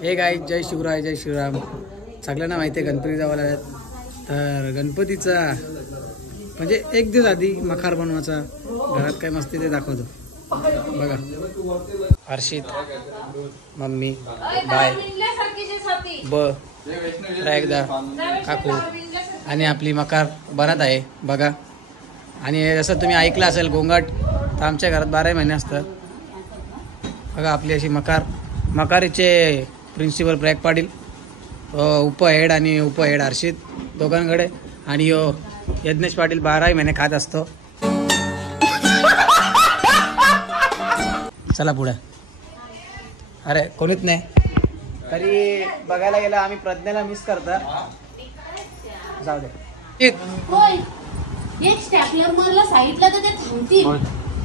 हे गाय जय शिवराय जय श्रीराम. सगळ्यांना माहिती आहे गणपती जवळ आहेत, तर गणपतीचा म्हणजे एक दिवस आधी मखार बनवायचा. घरात काय मस्ती ते दाखवतो बघा. हर्षित, मम्मी, बाय, एकदा काकू आणि आपली मकार बनत आहे बघा. आणि जसं तुम्ही ऐकलं असेल गोंगाट, तर आमच्या घरात 12 महिने असतं बघा. आपली अशी मकारीचे प्रिन्सिपल प्रयाग पाटील, उपहेड आणि उपहेड हर्षित दोघांकडे, आणि यज्ञेश पाटील 12 महिने खात असतो. चला पुढे. अरे कोणीच नाही तरी बघायला गेलं आम्ही प्रज्ञाला मिस करता. जाऊ दे.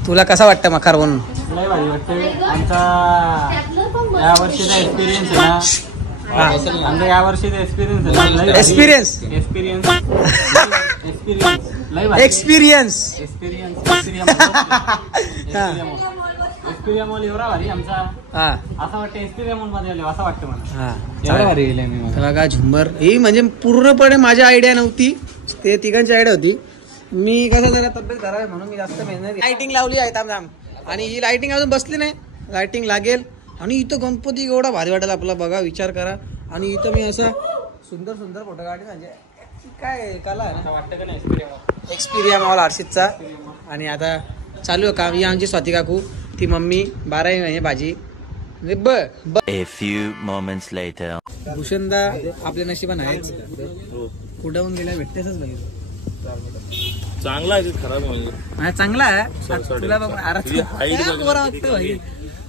तुला कसा वाटतं मखार बनवून? लय भारी वाटतं. आमचा यावर्षीचा एक्सपिरियन्स आहे ना, आमचा यावर्षीचा एक्सपिरियन्स एवढा भारी आमचा. असं वाटतं एक्सपिरियन्स मध्ये आले असं वाटतं मला. एवढा भारी गेले मी बघा. झुंबर ही म्हणजे पूर्णपणे माझी आयडिया नव्हती, ते तिघांची आयडिया होती. मी कसं जरा तब्येत खराब आहे म्हणून मी जास्त मेहनत. लाइटिंग लावली आहे थांब, आणि ही लाइटिंग अजून बसली नाही. लाइटिंग लागेल. आणि इथं गणपती एवढा भारी वाटेल आपला बघा, विचार करा. आणि इथं मी असा सुंदर सुंदर फोटो काढले. म्हणजे काय कला आहे ना, वाटतं का नाही एक्सपिरियन्स मला हर्षितचा. आणि आता चालू आहे काम. ही आमची स्वाती काकू, ती मम्मी 12 महिने भाजी. A few moments later. भूषणदा आपल्या नशिबान आहेच, कुठं गेल्या भेटतेच बघितलं. चांगला आहे खराब म्हणजे चांगला आहे तुला बघ.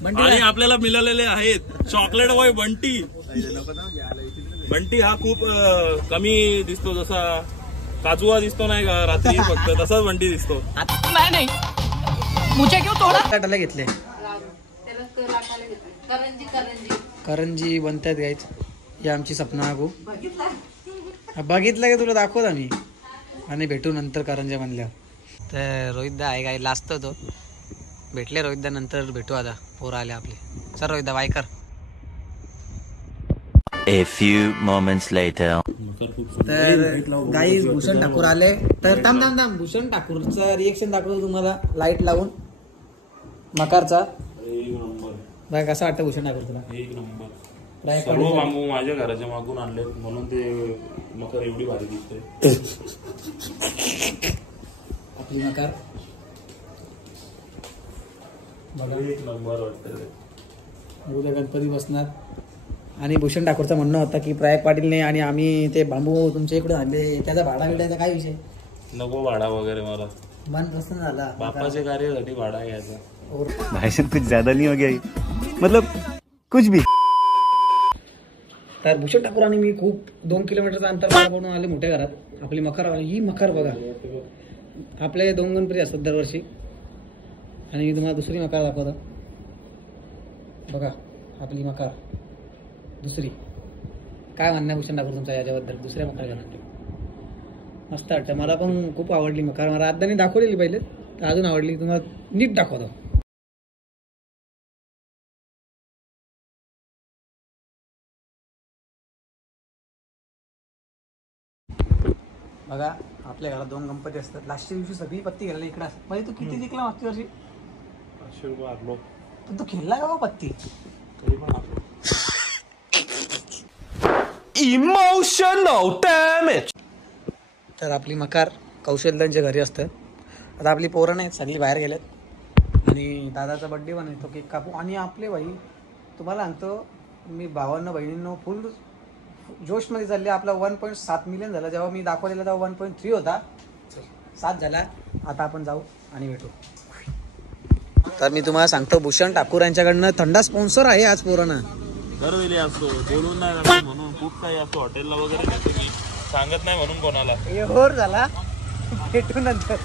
आणि आपल्याला मिळालेले आहेत चॉकलेट बॉय बंटी. बंटी हा खूप कमी दिसतो, जसा काजूवा दिसतो नाही का रात्री, फक्त तसाच बंटी दिसतो. नाही मुझे क्यों तोडा घेतले. करंजी बनतात गाईच. ही आमची सपना काकू. बघितलं का तुला दाखवत आम्ही, आणि भेटू नंतर करंजा बनल्या. तर रोहितदा आहे काय लाजतो तो. भेटले रोहितदा, नंतर भेटू आता. पोरं आले आपले. चल रोहितदा बाय कर. A few moments later. तर गाईज भूषण ठाकूर आले. तर थांब भूषण ठाकूरचा रिएक्शन दाखवतो तुम्हाला लाईट लावून मकारचा. बघा कसं वाटतं भूषण ठाकूर तुला? एक नंबर. सर्व बांबू माझ्या घराच्या मागून आणले म्हणून ते मकर एवढी भारी दिसते. आपली मकार बघा एक नंबर वाटतं. उद्या गणपती बसणार. आणि भूषण ठाकूरचं म्हणणं होतं की प्रयाग पाटीलने आणि आम्ही ते बांबू तुमच्या इकडे आणले, त्याचा भाडा मिळायचा काय विषय? नको भाडा वगैरे, मला मन प्रसन्न झाला. बापाच्या कार्यासाठी भाडा घ्यायचा. भाई कुछ ज्यादा नहीं हो गया, मतलब कुछ भी. तर भूषण ठाकूर आणि मी खूप 2 किलोमीटरचं अंतर पार करून आले मोठ्या घरात. आपली मकार, ही मकार बघा. आपले 2 गणपती असतात दरवर्षी, आणि मी तुम्हाला दुसरी मकार दाखवतो बघा. आपली मकार दुसरी. काय म्हणणं भूषण ठाकूर तुमचा याच्याबद्दल? दुसऱ्या मकार घरात मस्त वाटतं. मला पण खूप आवडली मकार. मला आद्याने दाखवलेली पहिले, तर अजून आवडली. तुम्हाला नीट दाखवतो बघा. आपल्या घरात 2 गणपती असतात. लास्टच्या दिवशी सगळी पत्ती घालायला इकडे असतात. म्हणजे तू किती जिंकला मागच्या वर्षी? 500 रुपये आलो. पण तू खेळला का पत्ती? तरी पण आलो. Emotional damage. तर आपली मकार कौशल्यांच्या घरी असतं. आता आपली पोरं नाहीत, सगळी बाहेर गेलेत. आणि दादाचा बड्डे पण आहे, तो केक कापू. आणि आपले भाई तुम्हाला सांगतो मी, भावांना बहिणींनो फुल जोशमध्ये चालले. आपला 1.7 मिलियन झाला. जेव्हा मी दाखवलेला तेव्हा 1.3 होता, 7 झाला. आता आपण जाऊ आणि भेटू. तर मी तुम्हाला सांगतो भूषण ठाकूर यांच्याकडनं थंडा स्पॉन्सर आहे आज पोरांना. दरवेळी असतो, बोलून नाही लागत म्हणून. खूप काही असतो हॉटेलला वगैरे, मी सांगत नाही म्हणून कोणाला. होर झाला, भेटू नंतर.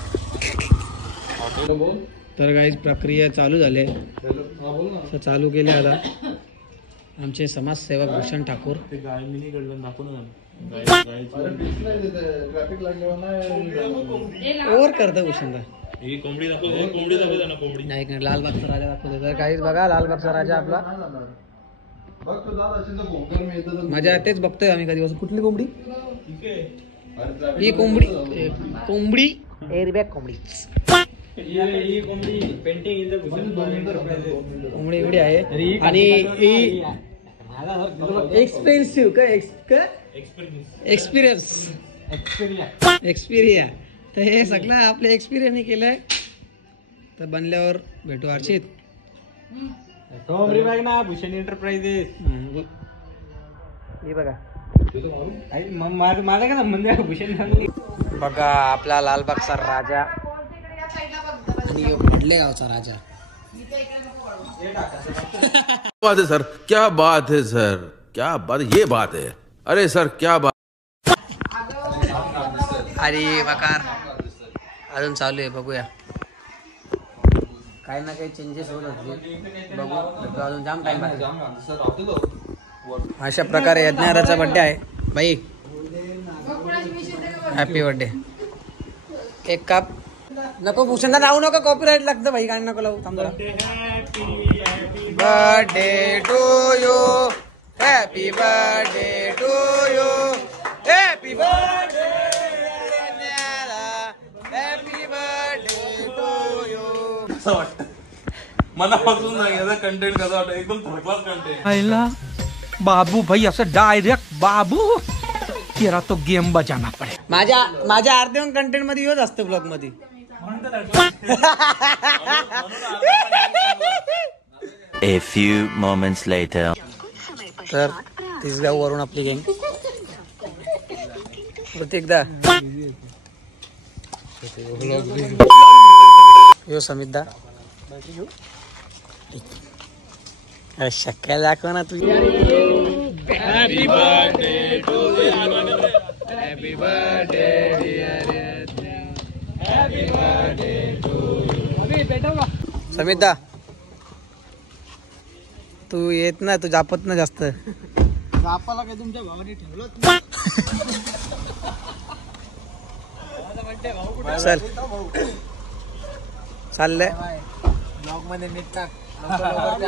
तर काही प्रक्रिया चालू झाली, चालू केले आता आमचे समाजसेवक भूषण ठाकूर. ते गाय मिनी कडलं दाखवून ओव्हर करतं भूषणदा. ही कोंबडी दाखवतो, कोंबडी दाखवतो ना, कोंबडी नाही, लालबागचा राजा दाखवतो. तर काहीच बघा, लालबागचा राजा आपला माझ्या तेच बघतोय आम्ही कधी कुठली कोंबडी ही कोंबडी एअरबॅग कोंबडी कोंबडी एवढी आहे आणि ही एक्सपेन्सिव्ह काय एक्सपिरिया तर हे सगळं आपल्या एक्सपिरियन्सने केलंय. तर बनल्यावर भेटू अर्चित. भूषण एंटरप्राइजेस हे बघा माझा का संबंध आहे भूषण. बघा आपला लालबागचा राजा आणि कुठल्या गावचा राजा. बात है सर, क्या बात है सर, क्या बात, ये बात है. अरे सर क्या बात. अरे बकार अजून चालू आहे. बघूया काही ना काही चेंजेस होत असतील. बघू अजून जाम टाइम आहे. अशा प्रकारे यज्ञाराचा बर्थडे आहे बाई. Happy birthday. एक काप नको भूषणला लावू नको कॉपीराईट लागतं भाई. गाणी नको लावू. थांब birthday to you happy birthday to you happy birthday happy birthday to you. असं वाटतं मनापासून याचा कंटेंट कसा वाटतं. एकदम थर्ड क्लास कंटेंट. बाबू भाई असं डायरेक्ट बाबू तेरा तो गेम बजाना पडे. माझ्या अर्ध्या कंटेंट मध्ये येत असतं ब्लॉग मध्ये. A few moments later. तर तिसगाव वरून आपली गँग प्रत्येकदा यो समितदा शक्य दाखव ना तुझी. Happy birthday to happy birthday happy birthday to Samitda. तू येत ना तू जापत ना जास्त. जापाला काय तुमच्या भावाने ठेवलं. चल चाललंय ब्लॉग मध्ये नीट टाक. आपले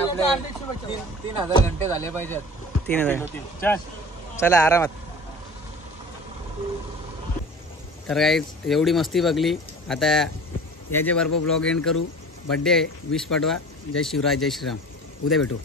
3000 घंटे झाले पाहिजेत. 3000 चला आरामात. तर काय एवढी मस्ती बघली. आता याच्या बरोबर ब्लॉग एंड करू. बर्थडे विश पाठवा. जय शिवराय जय श्रीराम. उद्या भेटू.